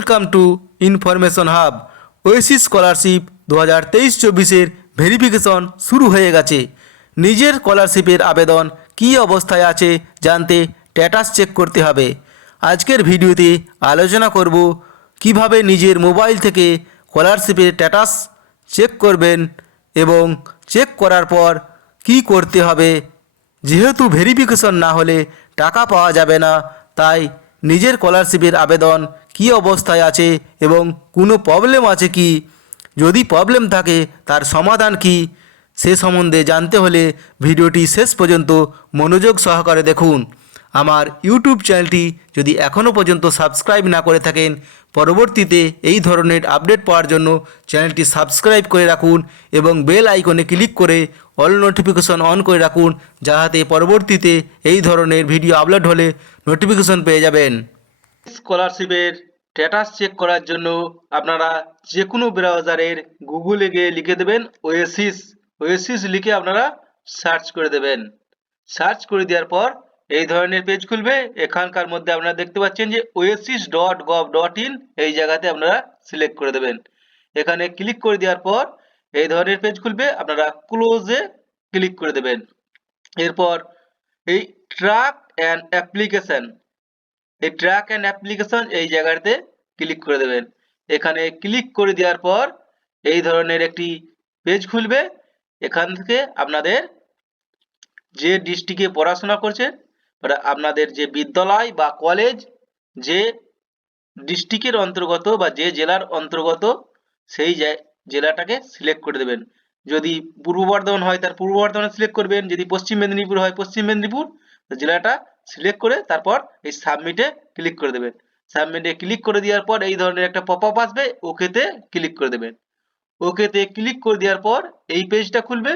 Welcome to information hub OASIS scholarship দু হাজার তেইশ চব্বিশের ভেরিফিকেশন শুরু হয়ে গেছে। নিজের স্কলারশিপের আবেদন কী অবস্থায় আছে জানতে স্ট্যাটাস চেক করতে হবে। আজকের ভিডিওতে আলোচনা করব কীভাবে নিজের মোবাইল থেকে স্কলারশিপের স্ট্যাটাস চেক করবেন এবং চেক করার পর কি করতে হবে। যেহেতু ভেরিফিকেশন না হলে টাকা পাওয়া যাবে না, তাই নিজের স্কলারশিপের আবেদন কী অবস্থায় আছে এবং কোনো প্রবলেম আছে কি? যদি প্রবলেম থাকে, তার সমাধান কি? সে সম্বন্ধে জানতে হলে ভিডিওটি শেষ পর্যন্ত মনোযোগ সহকারে দেখুন। আমার ইউটিউব চ্যানেলটি যদি এখনও পর্যন্ত সাবস্ক্রাইব না করে থাকেন, পরবর্তীতে এই ধরনের আপডেট পাওয়ার জন্য চ্যানেলটি সাবস্ক্রাইব করে রাখুন এবং বেল আইকনে ক্লিক করে অল নোটিফিকেশন অন করে রাখুন, যাহাতে পরবর্তীতে এই ধরনের ভিডিও আপলোড হলে নোটিফিকেশন পেয়ে যাবেন। স্কলারশিপের স্ট্যাটাস চেক করার জন্য আপনারা যে কোনো ব্রাউজারের গুগলে গিয়ে লিখে দেবেন ওয়েসিস ওয়েসিস লিখে আপনারা সার্চ করে দেবেন। সার্চ করে দেওয়ার পর এই ধরনের পেজ খুলবে। এখানকার মধ্যে আপনারা দেখতে পাচ্ছেন যে OASIS dot gov dot in এই জায়গাতে আপনারা সিলেক্ট করে দেবেন। এখানে ক্লিক করে দেওয়ার পর এই ধরনের পেজ খুলবে, আপনারা ক্লোজে ক্লিক করে দেবেন। এরপর এই ট্র্যাক অ্যান্ড অ্যাপ্লিকেশন এই ট্র্যাক অ্যান্ড অ্যাপ্লিকেশন এই জায়গাতে ক্লিক করে দেবেন। এখানে ক্লিক করে দেওয়ার পর এই ধরনের একটি পেজ খুলবে। এখান থেকে আপনাদের যে ডিস্ট্রিক্টে পড়াশোনা করছেন আপনাদের যে বিদ্যালয় বা কলেজ যে ডিস্ট্রিক্টের অন্তর্গত বা যে জেলার অন্তর্গত সেই জেলাটাকে সিলেক্ট করে দেবেন। যদি পূর্ব বর্ধমান হয়, তার পূর্ব বর্ধমান সিলেক্ট করবেন। যদি পশ্চিম মেদিনীপুর হয়, পশ্চিম মেদিনীপুর, জেলাটা সিলেক্ট করে তারপর এই সাবমিটে ক্লিক করে দেবেন। সাবমিটে ক্লিক করে দেওয়ার পর এই ধরনের একটা পপ আপ আসবে ওকেতে ক্লিক করে দেবেন। ওকেতে ক্লিক করে দেওয়ার পর এই পেজটা খুলবে।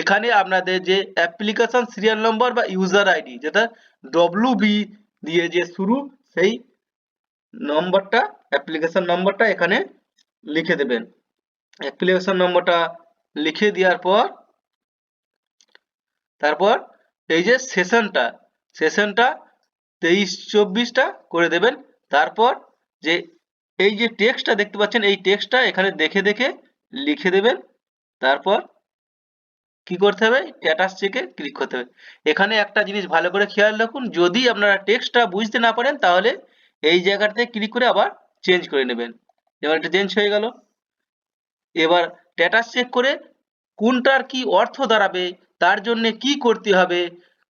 এখানে আপনাদের যে অ্যাপ্লিকেশন সিরিয়াল নম্বর বা ইউজার আইডি যেটা ডব্লু দিয়ে যে শুরু, সেই নম্বরটা অ্যাপ্লিকেশন নম্বরটা এখানে লিখে দেবেন। অ্যাপ্লিকেশন নম্বরটা লিখে দেওয়ার পর, তারপর এই যে সেশনটা সেশনটা তেইশ, চব্বিশটা করে দেবেন। তারপর যে এই যে টেক্সটটা দেখতে পাচ্ছেন, এই টেক্সটটা এখানে দেখে দেখে লিখে দেবেন। তারপর কি করতে হবে? স্ট্যাটাস চেকে ক্লিক করতে হবে। এখানে একটা জিনিস ভালো করে খেয়াল রাখুন, যদি আপনারা টেক্সটটা বুঝতে না পারেন, তাহলে এই জায়গাতে ক্লিক করে আবার চেঞ্জ করে নেবেন। এবার এটা চেঞ্জ হয়ে গেল। এবার স্ট্যাটাস চেক করে কোনটার কি অর্থ দাঁড়াবে, তার জন্য কি করতে হবে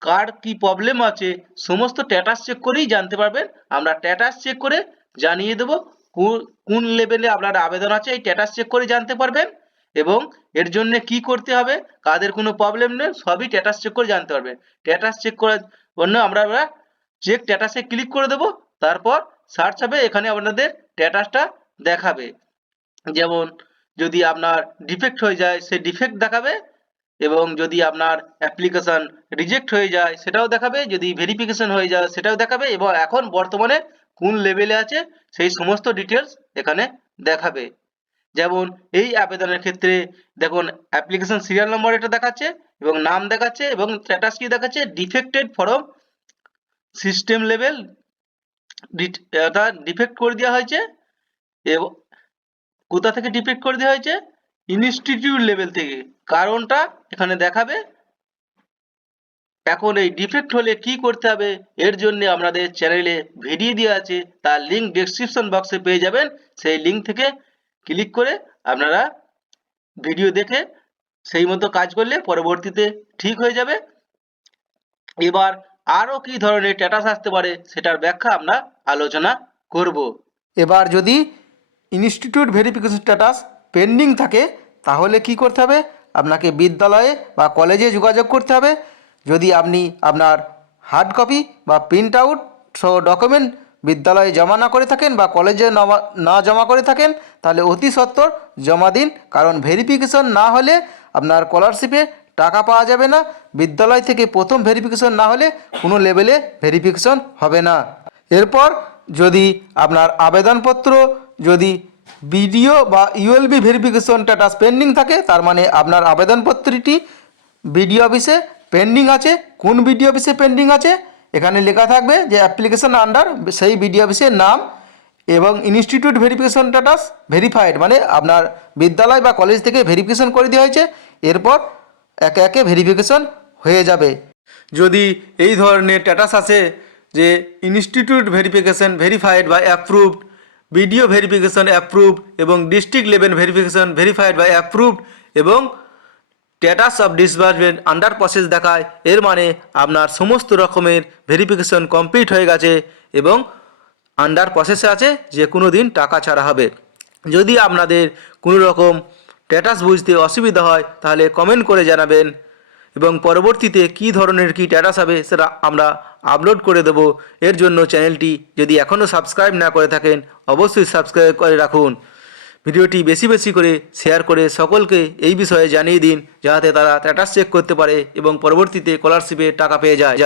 কার কি প্রবলেম আছে, সমস্ত স্ট্যাটাস চেক করেই জানতে পারবেন। আমরা স্ট্যাটাস চেক করে জানিয়ে দেব কোন লেভেলে আপনার আবেদন আছে, এই স্ট্যাটাস চেক করে জানতে পারবেন। এবং এর জন্য কি করতে হবে, কাদের কোনো প্রবলেম নেই, সবই স্ট্যাটাস চেক করে জানতে পারবেন। স্ট্যাটাস চেক করার জন্য আমরা চেক স্ট্যাটাসে ক্লিক করে দেব, তারপর সার্চ হবে, এখানে আপনাদের স্ট্যাটাসটা দেখাবে। যেমন যদি আপনার ডিফেক্ট হয়ে যায় সে ডিফেক্ট দেখাবে এবং যদি আপনার অ্যাপ্লিকেশন রিজেক্ট হয়ে যায়, সেটাও দেখাবে। যদি ভেরিফিকেশন হয়ে যায়, সেটাও দেখাবে এবং এখন বর্তমানে কোন লেভেলে আছে, সেই সমস্ত ডিটেলস এখানে দেখাবে। যেমন এই আবেদনের ক্ষেত্রে দেখুন অ্যাপ্লিকেশন সিরিয়াল নম্বর এটা দেখাচ্ছে এবং নাম দেখাচ্ছে এবং স্ট্যাটাস কি দেখাচ্ছে? ডিফেক্টেড ফরম সিস্টেম লেভেল এটা ডিফেক্ট করে দেওয়া হয়েছে এবং কোথা থেকে ডিফেক্ট করে দেওয়া হয়েছে? ইনস্টিটিউট লেভেল থেকে। কারণটা এখানে দেখাবে। এখন এই ডিফেক্ট হলে কি করতে হবে? এর জন্য আমাদের চ্যানেলে ভিডিও দেওয়া আছে। তার লিঙ্ক ডেসক্রিপশন বক্সে পেয়ে যাবেন। সেই লিঙ্ক থেকে ক্লিক করে আপনারা ভিডিও দেখে সেই মতো কাজ করলে পরবর্তীতে ঠিক হয়ে যাবে। এবার আরও কি ধরনের স্ট্যাটাস আসতে পারে সেটার ব্যাখ্যা আমরা আলোচনা করব। এবার যদি ইনস্টিটিউট ভেরিফিকেশন স্ট্যাটাস পেন্ডিং থাকে, তাহলে কি করতে হবে? আপনাকে বিদ্যালয়ে বা কলেজে যোগাযোগ করতে হবে। যদি আপনি আপনার হার্ড কপি বা প্রিন্ট আউট সহ ডকুমেন্ট বিদ্যালয়ে জমা না করে থাকেন বা কলেজে না জমা করে থাকেন, তাহলে অতি সত্বর জমা দিন। কারণ ভেরিফিকেশন না হলে আপনার স্কলারশিপে টাকা পাওয়া যাবে না। বিদ্যালয় থেকে প্রথম ভেরিফিকেশন না হলে কোনো লেভেলে ভেরিফিকেশন হবে না। এরপর যদি আপনার আবেদনপত্র যদি বিডিও বা ইউএলবি ভেরিফিকেশন স্ট্যাটাস পেন্ডিং থাকে, তার মানে আপনার আবেদনপত্রটি বিডিও অফিসে পেন্ডিং আছে। কোন বিডিও অফিসে পেন্ডিং আছে? এখানে লেখা থাকবে যে অ্যাপ্লিকেশন আন্ডার সেই বিডিও অফিসের নাম এবং ইনস্টিটিউট ভেরিফিকেশন স্ট্যাটাস ভেরিফাইড মানে আপনার বিদ্যালয় বা কলেজ থেকে ভেরিফিকেশন করে দেওয়া হয়েছে। এরপর একে একে ভেরিফিকেশন হয়ে যাবে। যদি এই ধরনের স্ট্যাটাস আসে যে ইনস্টিটিউট ভেরিফিকেশন ভেরিফাইড বা অ্যাপ্রুভড বিডিও ভেরিফিকেশন অ্যাপ্রুভড এবং ডিস্ট্রিক্ট লেভেল ভেরিফিকেশন ভেরিফাইড বা অ্যাপ্রুভড এবং status of disbursement under process দেখায়। এর মানে আপনার সমস্ত রকমের ভেরিফিকেশন কমপ্লিট হয়ে গেছে এবং আন্ডার প্রসেসে আছে যে কোনো দিন টাকা ছাড়া হবে। যদি আপনাদের কোনো রকম স্ট্যাটাস বুঝতে অসুবিধা হয়, তাহলে কমেন্ট করে জানাবেন এবং পরবর্তীতে কী ধরনের কী স্ট্যাটাস হবে সেটা আমরা আপলোড করে দেব। এর জন্য চ্যানেলটি যদি এখনও সাবস্ক্রাইব না করে থাকেন, অবশ্যই সাবস্ক্রাইব করে রাখুন। ভিডিওটি বেশি বেশি করে শেয়ার করে সকলকে এই বিষয়ে জানিয়ে দিন, যাতে তারা স্ট্যাটাস চেক করতে পারে এবং পরবর্তীতে স্কলারশিপে টাকা পেয়ে যায়।